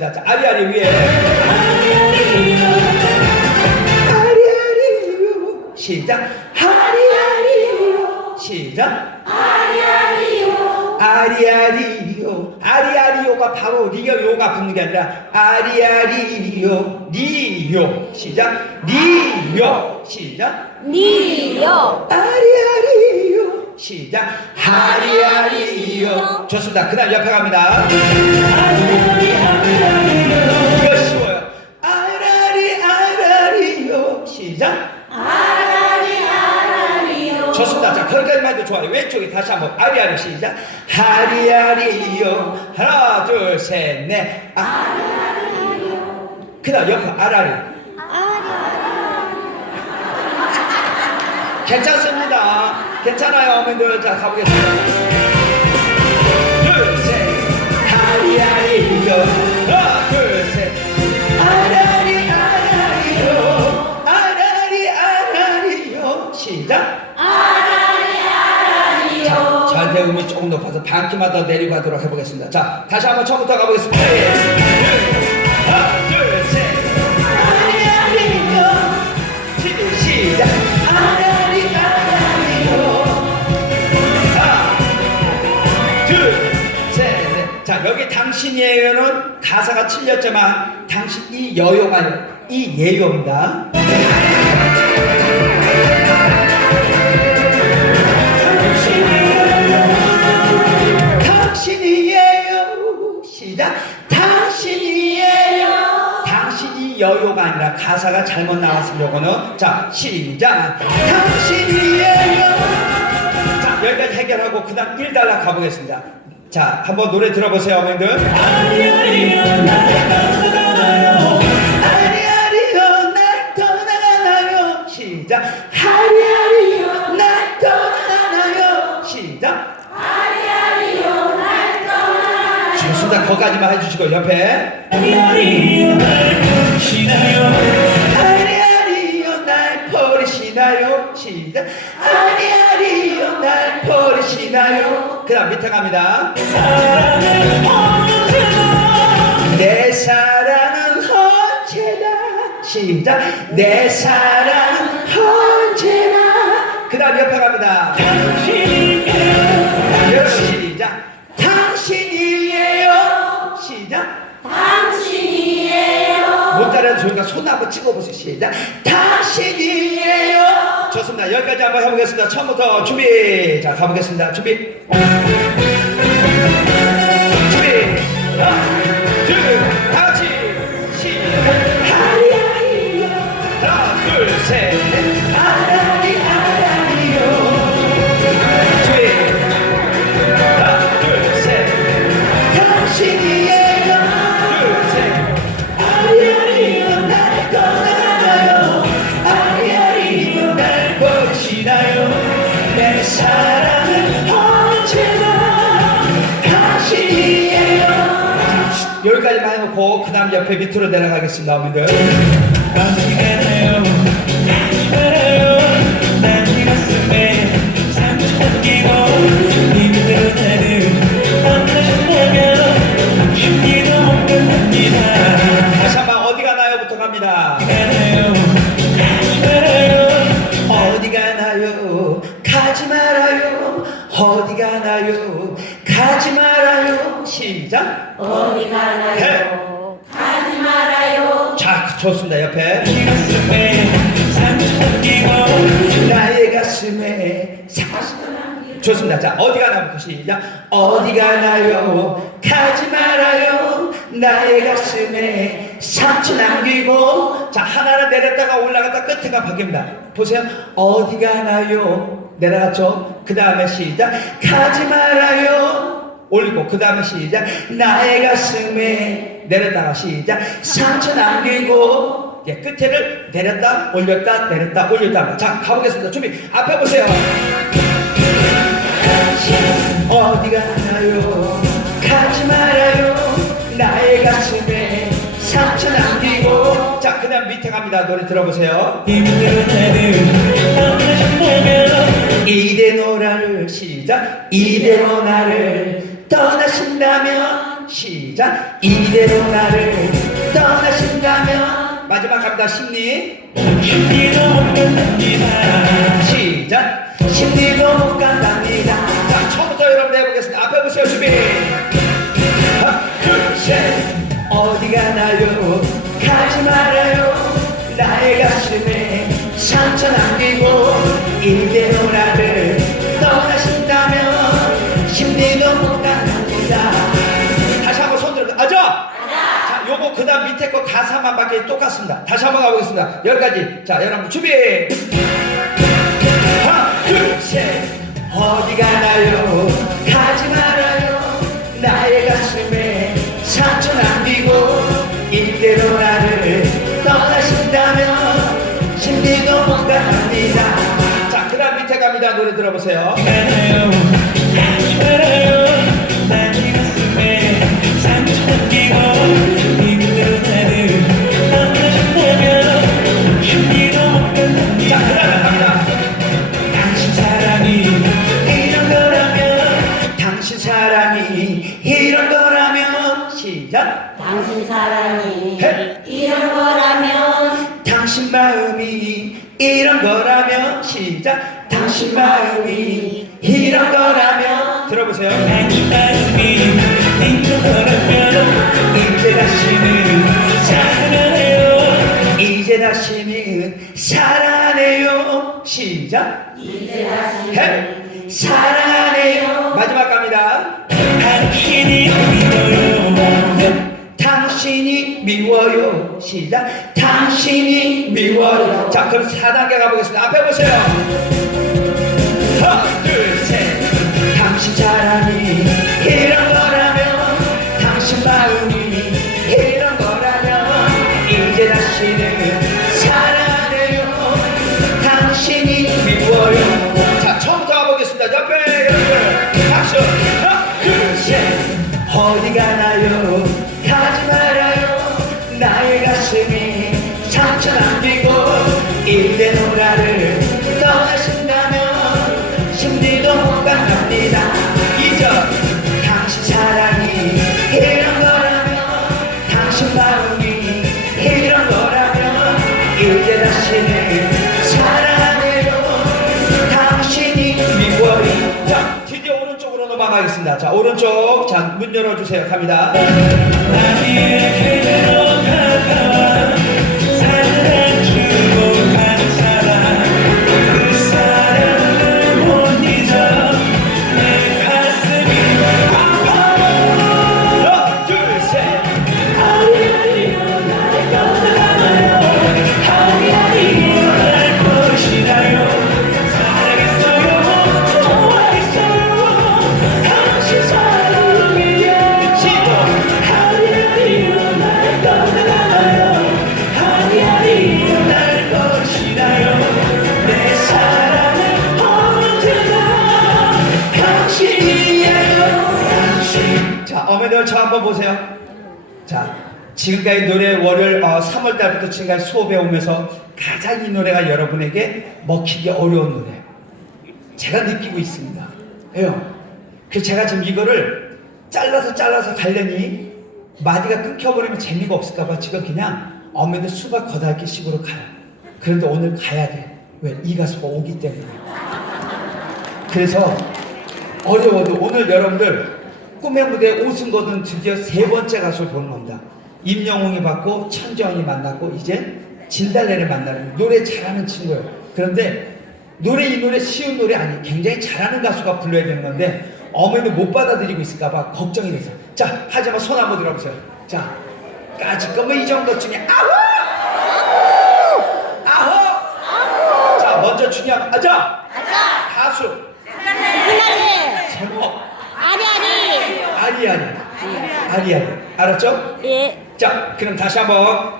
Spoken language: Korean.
가보겠습니다. 자, 아리아리 위에. 아리아리요. 시작. 아리아리요. 시작. 아리아리요. 아리아리요가 바로 리가 요가 붙는 게 아니라 아리아리요. 리요. 시작. 리요. 시작. 니요 아리아리요. 시작. 아리아리요. 좋습니다. 그 다음 옆에 갑니다. 이거 쉬워요. 아라리 아라리요. 시작. 좋습니다. 자, 거기까지만 해도 좋아요. 왼쪽에 다시 한번 아리아리 시작. 아리아리요. 하나, 둘, 셋, 넷. 아. 그 다음 옆에 아라리. 괜찮습니다. 괜찮아요, 어머님들. 자, 가보겠습니다. 내리고 하도록 해보겠습니다. 자, 다시 한번 처음부터 가보겠습니다. 하나, 둘, 셋. 아리아리요. 시- 시작. 아라리, 아라리요. 하나, 둘, 셋, 넷. 자, 여기 당신이에요는 가사가 틀렸지만 당신 이 여요가 이 예요입니다. 요가 아니라 가사가 잘못 나왔으면 요거는 자 시작. 당신이에요. 자 여기까지 해결하고 그 다음 1달락 가보겠습니다. 자 한번 노래 들어보세요 어머님들. 아리아리요 날 떠나가나요 시작. 아리아리요 날 떠나가나요 시작. 좋습니다. 거기까지만 해주시고 옆에 아리아리요 날 버리시나요? 시작. 아리아리요 날 버리시나요? 그 다음 밑에 갑니다. 내 사랑은 언제나 시작. 내 사랑은 언제나. 그 다음 옆에 갑니다 못 따라서 저희가 손 한번 찍어보세요. 시작. 당신이에요. 좋습니다. 여기까지 한번 해보겠습니다. 처음부터 준비. 자, 가보겠습니다. 준비. 준비. 여기까지만 해놓고 그 다음 옆에 밑으로 내려가겠습니다. 어머님들 좋습니다 옆에 나의 가슴에 좋습니다. 자, 어디 가 나부터 시작. 어디 가 나요? 가지 말아요. 나의 가슴에 상처 남기고. 자, 하나를 내렸다가 올라갔다 끝에가 바뀝니다. 보세요. 어디 가 나요? 내려갔죠? 그 다음에 시작. 가지 말아요. 올리고 그 다음에 시작. 나의 가슴에 내렸다가 시작. 상처 남기고 예, 끝에를 내렸다 올렸다 내렸다 올렸다. 자 가보겠습니다. 준비 앞에 보세요. 어디 가나요? 가지 말아요. 나의 가슴에 상처 남기고. 자 그 다음 밑에 갑니다. 노래 들어보세요. 이대로 나를 시작. 이대로 나를 떠나신다면 시작. 이대로 나를 떠나신다면. 마지막 갑니다. 심리. 힘이도 못 견딥니다. 시작. 심리도 못 간답니다. 자 처음부터 여러분 해보겠습니다. 앞에 보세요 준비 밑에 거 가사만 밖에 똑같습니다. 다시 한번 가보겠습니다. 여기까지. 자 여러분 준비. 하나 둘 셋. 어디 가나요? 가지 말아요. 나의 가슴에 상처 남기고 이대로 나를 떠나신다면 심리도 못 갑니다. 자 그 다음 밑에 갑니다. 노래 들어보세요. 가나요 가지 말아요 사랑이 이런 거라면 시작. 당신 사랑이 해. 이런 거라면 당신 마음이 이런 거라면 시작. 당신 마음이 이런 거라면 들어보세요. 당신 가슴이 이런 거라면 이제 다시는 사랑하네요. 이제 다시는 사랑하네요. 시작. 이제 다시 해. 사랑 미워요. 시작. 당신이 미워요 자 그럼 4단계 가보겠습니다. 앞에 보세요. 하 오른쪽 자 문 열어주세요. 갑니다 보세요. 자, 지금까지 노래 월요일 어, 3월 달부터 지금까지 수업해 오면서 가장 이 노래가 여러분에게 먹히기 어려운 노래. 제가 느끼고 있습니다. 왜요? 그래서 제가 지금 이거를 잘라서 잘라서 가려니 마디가 끊겨버리면 재미가 없을까봐 지금 그냥 어머니들 수박 걷어갈기 식으로 가요. 그런데 오늘 가야 돼. 왜? 이 가수가 오기 때문에. 그래서 어려워도 오늘 여러분들 꿈의 무대 오승거든 드디어 세 번째 가수를 보는 겁니다. 임영웅이 받고 천정이 만났고 이제 진달래를 만나는 노래 잘하는 친구예요. 그런데 노래 이 노래 쉬운 노래 아니 굉장히 잘하는 가수가 불러야 되는 건데 어머니도 못 받아들이고 있을까봐 걱정이 돼서. 자 하지만 손 한번 들어보세요. 자 까짓 거면 이 정도쯤에 아호 아호 자 먼저 중요한 아자! 가수. 신나게 제목 아니. 아리 아리 아리 알았죠? 예. 자 그럼 다시 한번